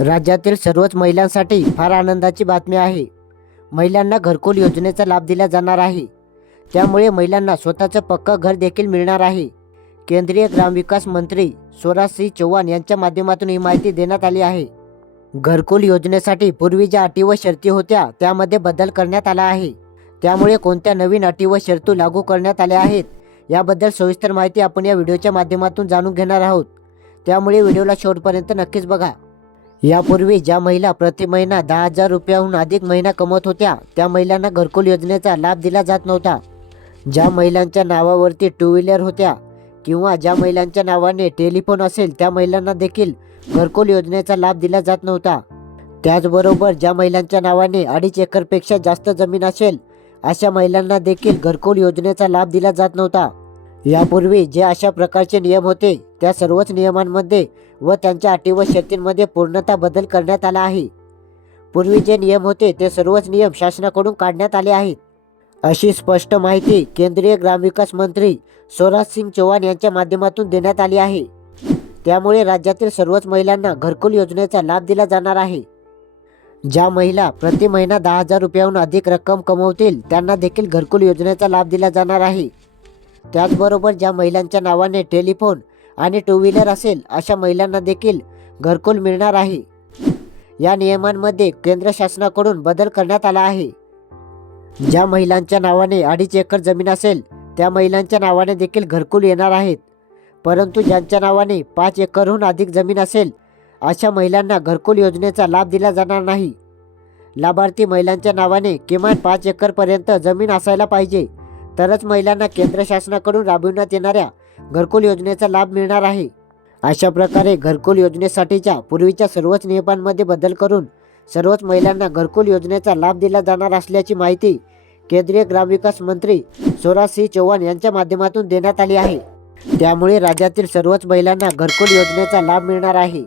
राज्यातील सर्वच महिलांसाठी फार आनंदाची बातमी आहे. महिलांना घरकुल योजनेचा लाभ दिला जाणार आहे. त्यामुळे महिलांना स्वतःचं पक्कं घर देखील मिळणार आहे. केंद्रीय ग्रामविकास मंत्री स्वराज सिंह चौहान यांच्या माध्यमातून ही माहिती देण्यात आली आहे. घरकुल योजनेसाठी पूर्वी ज्या अटी व शर्ती होत्या त्यामध्ये बदल करण्यात आला आहे. त्यामुळे कोणत्या नवीन अटी व शर्तू लागू करण्यात आल्या आहेत याबद्दल सविस्तर माहिती आपण या व्हिडिओच्या माध्यमातून जाणून घेणार आहोत. त्यामुळे व्हिडिओला शेवटपर्यंत नक्कीच बघा. यापूर्वी ज्या महिला प्रति महिना दहा हजार रुपयाहून अधिक महिना कमवत होत्या त्या महिलांना घरकुल योजनेचा लाभ दिला जात नव्हता. ज्या महिलांच्या नावावरती टू व्हीलर होत्या किंवा ज्या महिलांच्या नावाने टेलिफोन असेल त्या महिलांना देखील घरकुल योजनेचा लाभ दिला जात नव्हता. त्याचबरोबर ज्या महिलांच्या नावाने अडीच एकरपेक्षा जास्त जमीन असेल अशा महिलांना देखील घरकुल योजनेचा लाभ दिला जात नव्हता. यापूर्वी जे अशा प्रकारचे नियम होते त्या सर्वच नियमांमध्ये व त्यांच्या अटी व शर्तींमध्ये पूर्णतः बदल करण्यात आला आहे. पूर्वी जे नियम होते ते सर्वच नियम शासनाकडून काढण्यात आले आहेत. अशी स्पष्ट माहिती केंद्रीय ग्रामविकास मंत्री स्वराज सिंग चौहान यांच्या माध्यमातून देण्यात आली आहे. त्यामुळे राज्यातील सर्वच महिलांना घरकुल योजनेचा लाभ दिला जाणार आहे. ज्या महिला प्रति महिना दहा हजार रुपयाहून अधिक रक्कम कमवतील त्यांना देखील घरकुल योजनेचा लाभ दिला जाणार आहे. त्याचबरोबर ज्या महिलांच्या नावाने टेलिफोन आणि टू व्हीलर असेल अशा महिलांना देखील घरकुल मिळणार आहे. या नियमांमध्ये केंद्र शासनाकडून बदल करण्यात आला आहे. ज्या महिलांच्या नावाने अडीच एकर जमीन असेल त्या महिलांच्या नावाने देखील घरकुल येणार आहेत. परंतु ज्यांच्या नावाने पाच एकरहून अधिक जमीन असेल अशा महिलांना घरकुल योजनेचा लाभ दिला जाणार नाही. लाभार्थी महिलांच्या नावाने किमान पाच एकरपर्यंत जमीन असायला पाहिजे तरच महिलांना केंद्र शासनाकडून राबविण्यात येणाऱ्या घरकुल योजनेचा लाभ मिळणार आहे. अशा प्रकारे घरकुल योजनेसाठीच्या पूर्वीच्या सर्वच नियमांमध्ये बदल करून सर्वच महिलांना घरकुल योजनेचा लाभ दिला जाणार असल्याची माहिती केंद्रीय ग्रामविकास मंत्री स्वराज सिंह चौहान यांच्या माध्यमातून देण्यात आली आहे. त्यामुळे राज्यातील सर्वच महिलांना घरकुल योजनेचा लाभ मिळणार आहे.